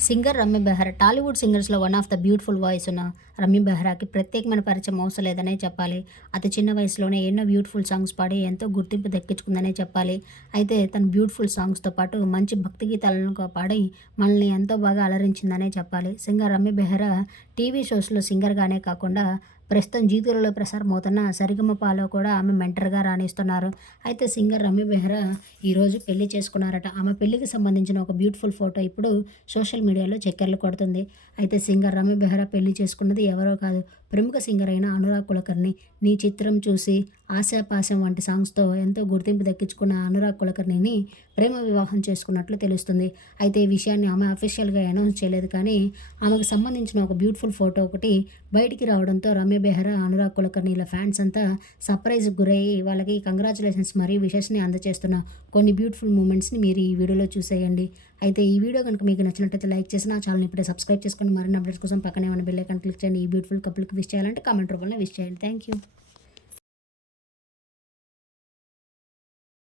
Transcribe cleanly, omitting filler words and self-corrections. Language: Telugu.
సింగర్ రమ్య బెహ్రా టాలీవుడ్ సింగర్స్‌లో one of the beautiful voice ఉన్న రమ్య బెహ్రాకి ప్రత్యేకమైన పరిచయం అవసరం లేదనే చెప్పాలి. అతి చిన్న వయసులోనే ఎన్నో బ్యూటిఫుల్ సాంగ్స్ పాడి ఎంతో గుర్తింపు దక్కించుకుందనే చెప్పాలి. అయితే తన బ్యూటిఫుల్ సాంగ్స్‌తో పాటు మంచి భక్తి గీతాలను పాడి మనల్ని ఎంతో బాగా అలరించిందనే చెప్పాలి. సింగర్ రమ్య బెహ్రా టీవీ షోస్‌లో సింగర్‌గానే కాకుండా ప్రస్తుతం జీ తెలుగులో ప్రసారమవుతున్న సరిగమపలో కూడా ఆమె మెంటర్‌గా రాణిస్తున్నారు. అయితే సింగర్ రమ్య బెహ్రా ఈరోజు పెళ్లి చేసుకున్నారట. ఆమె పెళ్లికి సంబంధించిన ఒక బ్యూటిఫుల్ ఫోటో ఇప్పుడు సోషల్ మీడియాలో చక్కర్లు కొడుతుంది. అయితే సింగర్ రమ్య బెహ్రా పెళ్లి చేసుకున్నది ఎవరో కాదు, ప్రముఖ సింగర్ అయిన అనురాగ్ కులకర్ణి. 'నీ చిత్రం చూసి', 'ఆశాపాశం' వంటి సాంగ్స్‌తో ఎంతో గుర్తింపు దక్కించుకున్న అనురాగ్ కులకర్ణిని ప్రేమ వివాహం చేసుకున్నట్లు తెలుస్తుంది. అయితే ఈ విషయాన్ని ఆమె అఫీషియల్‌గా అనౌన్స్ చేయలేదు, కానీ ఆమెకు సంబంధించిన ఒక బ్యూటిఫుల్ ఫోటో ఒకటి బయటికి రావడంతో రమ్య బెహ్రా, అనురాగ్ కులకర్ణిల ఫ్యాన్స్ అంతా సర్ప్రైజ్‌కి గురయ్యి వాళ్ళకి కంగ్రాచ్యులేషన్స్ మరియు విషెస్‌ని అందజేస్తున్న కొన్ని బ్యూటిఫుల్ మూమెంట్స్‌ని మీరు ఈ వీడియోలో చూసేయండి. అయితే ఈ వీడియో కనుక మీకు నచ్చినట్లయితే లైక్ చేసి నా ఛానల్‌ని ఇప్పుడే సబ్స్క్రైబ్ చేసుకోండి. మరిన్ని అప్డేట్స్ కోసం పక్కనే ఉన్న బెల్ ఐకాన్ క్లిక్ చేయండి. ఈ బ్యూటిఫుల్ కపుల్‌కి విష్ చేయాలంటే కామెంట్ రూపంలో విష్ చేయండి. Thank you.